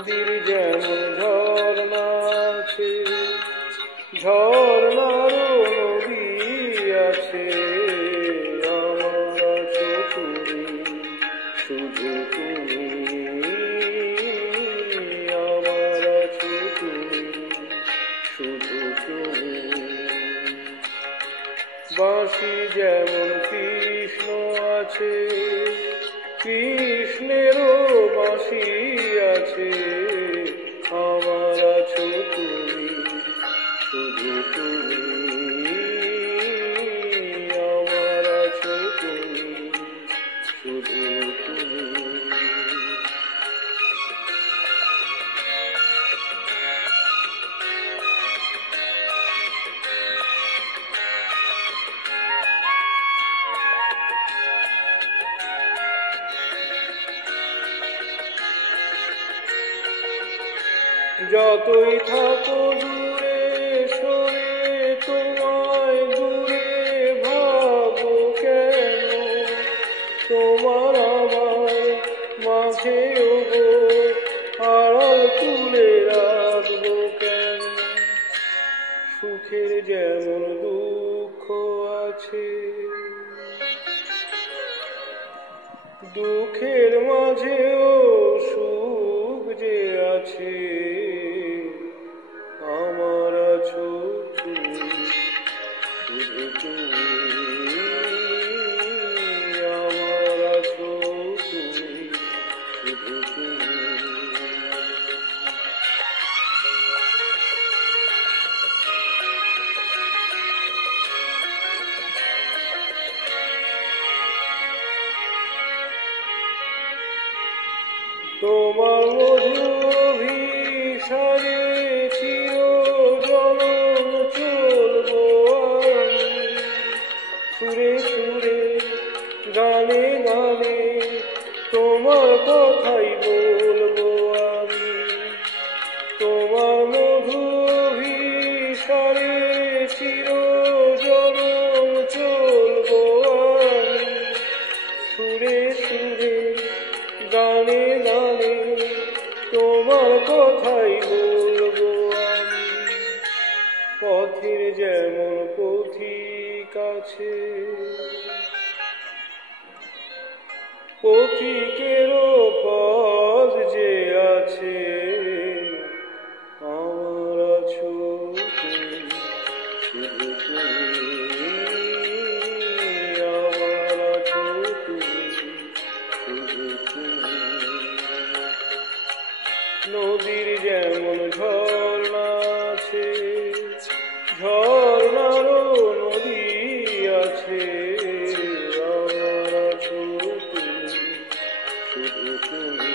নদীর যেমন ঝর্ণা আছে, ঝর্ণারও নদী আছে, আমার আছো তুমি, শুধু তুমি, আমার আছো তুমি, শুধু তুমি। বাঁশি যেমন কৃষ্ণ আছে, কৃষ্ণেরও বাঁশি আছে, আমার আছো তুমি, শুধু তুমি, আমার আছো তুমি, শুধু তুমি। যতই থাকো দূরে সরে, তোমায় দূরে ভাবো কেন, তোমার আমার মাঝে ওগো আড়াল তুলে রাখবো কেন। সুখের যেমন দুঃখ আছে, দুঃখের মাঝেও সুখ যে আছে, আমার আছো তুমি, শুধু তুমি, আমার আছো তুমি, শুধু তুমি। তোমার মধু অভিসারে চিরজনম চলবো আমি, সুরে সুরে গানে গানে তোমার কথাই বলবো আমি। তোমার মধু অভিসারে চিরজনম চলবো আমি, সুরে সুরে গানে গানে তোমার কথাই বলবো আমি। পথের যেমন পথিক আছে, পথিকেরও পথ যে আছে, আমার আছো তুমি, শুধু তুমি, আমার আছো তুমি, শুধু তুমি। নদীর যেমন ঝর্ণা আছে, ঝর্ণারও নদী আছে, আমার আছো তুমি, শুধু তুমি।